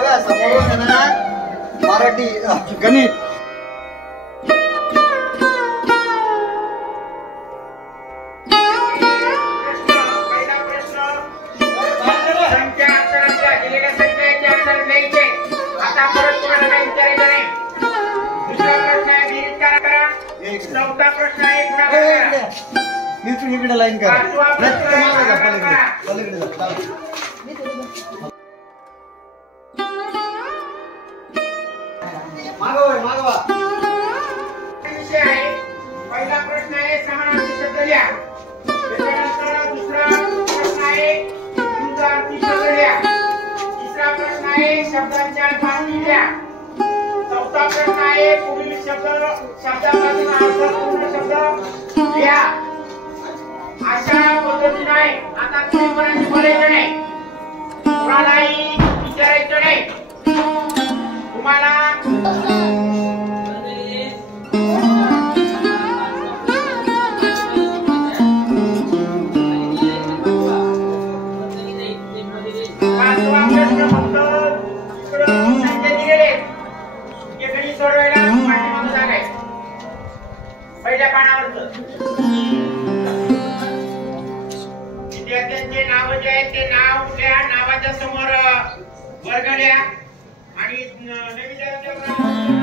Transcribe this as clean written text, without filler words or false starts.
बघा समोरून आहे ना मराठी गणित चौथा प्रश्न आहे गुणाकार. इकडे लाईन करा. मागवा. विषय आहे. पहिला प्रश्न आहे समानार्थी शब्द लिहा. त्याच्यानंतर दुसरा प्रश्न आहे विरुद्धार्थी शब्द लिहा. तिसरा प्रश्न आहे शब्दांच्या जाती लिहा. चौथा प्रश्न आहे पुढील शब्दापासून अर्थपूर्ण शब्द लिहा. अशा पद्धतीने आहे. आता तुम्ही कोणाची बोलायचं नाही, कोणालाही विचारायचं नाही. तुम्हाला पाचवा प्रश्न फक्त संख्या दिलेले गणित सोडवायला पाठीमागे जागा पहिल्या पानावरचं. विद्यार्थ्यांचे नाव जे आहे ते नाव लिहा. नावाच्या समोर वर्ग लिहा आणि नवीन